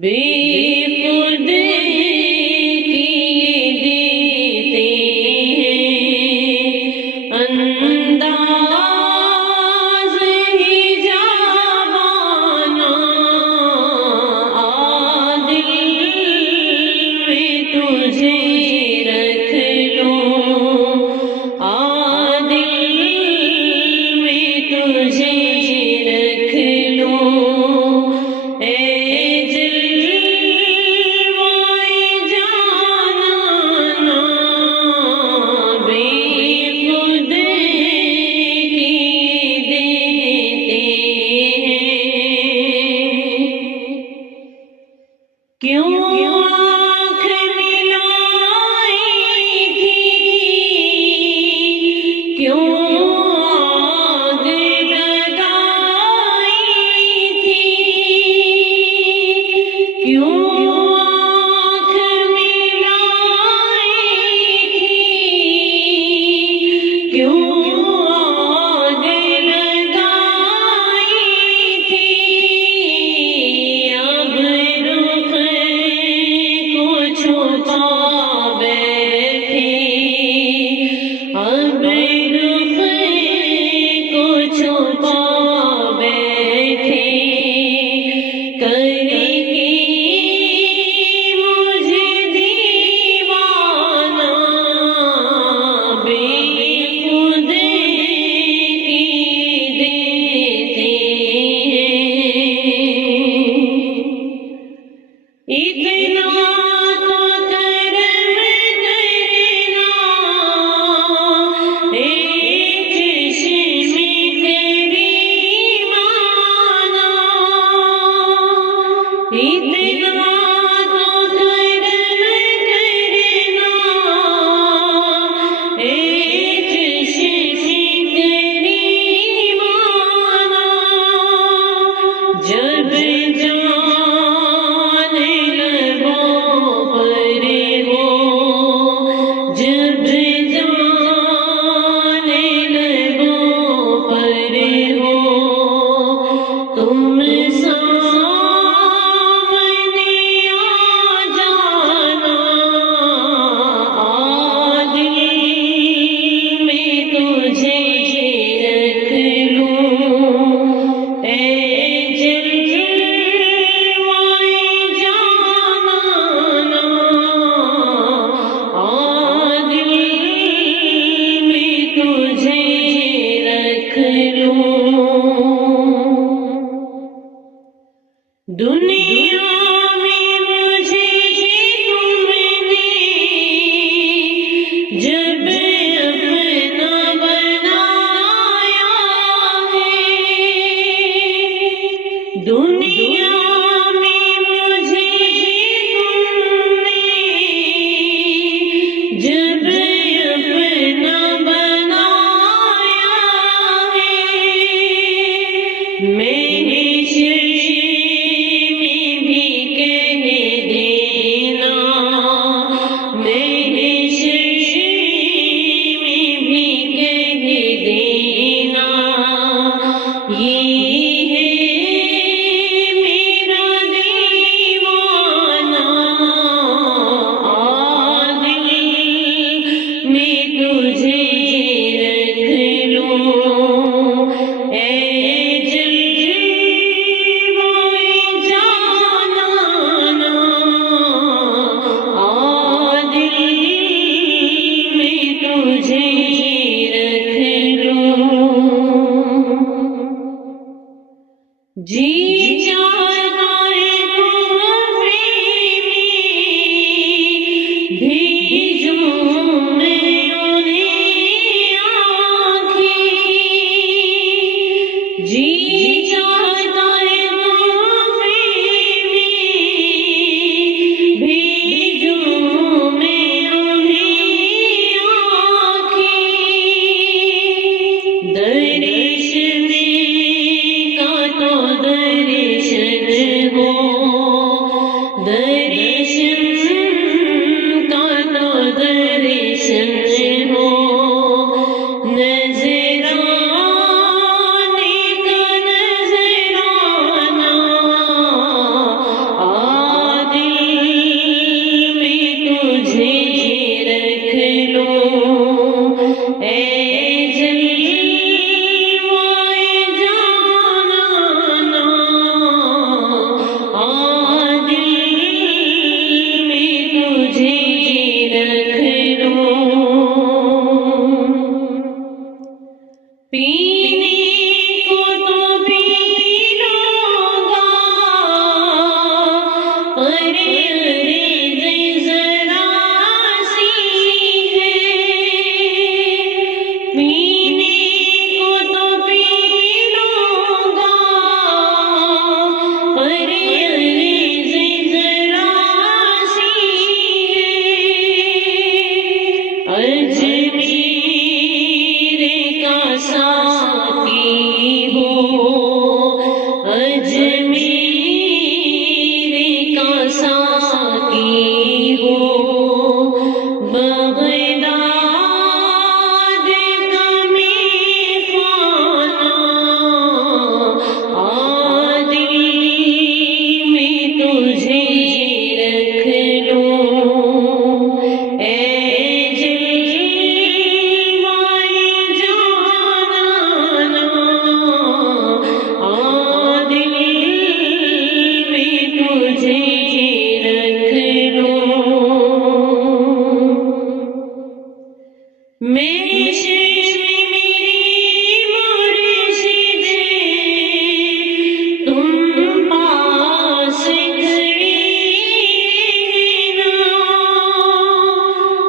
بے خود کی دیتے ہیں انداز ہی جاوانا، عادل میں تجھے رکھ لوں، عادل میں تجھے رکھ لوں، اے کیوں آنکھ ملائی تھی، کیوں آگ لگائی تھی، کیوں آنکھ ملائی تھی، کیوں آگ لگائی تھی، اب چھپا بیٹھی، اب رخ کو چھپا بیٹھی، کرے گی مجھے دیوانہ، بے خود کی دیتے ہیں اتنا جب جان لبوں پر ہو، جب جان لبوں پر ہو، تم سامنے کی ہو بغداد کا میخانہ عادل میں تجھے رکھ لوں اے جلوۂ جانانا عادل میں تجھے رکھ لوں میرے چشم میری مرشد تم پاس کھڑے نا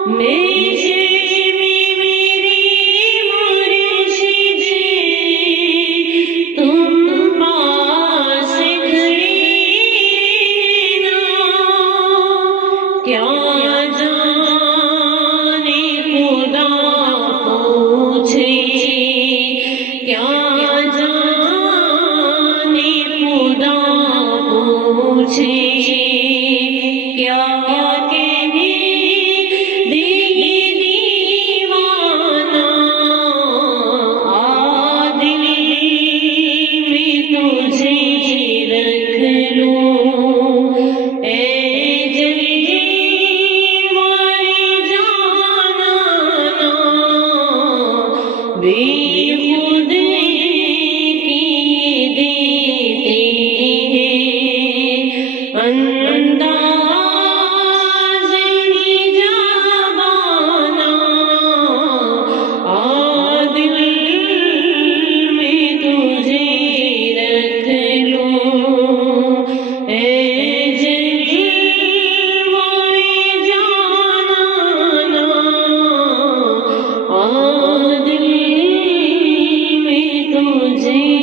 میرے چشم میری مرشد تم پاس کھڑے نا کیا جانے خدا پوچھے کیا جانے خدا پوچھے کیا کہنے دے دیوانہ عادل میں تجھے رکھ لوں اے بے خود کی دیتے ہیں انداز نجابانہ عادل میں تجھے رکھ لوں اے جلوۂ جانانا عادل میں تجھے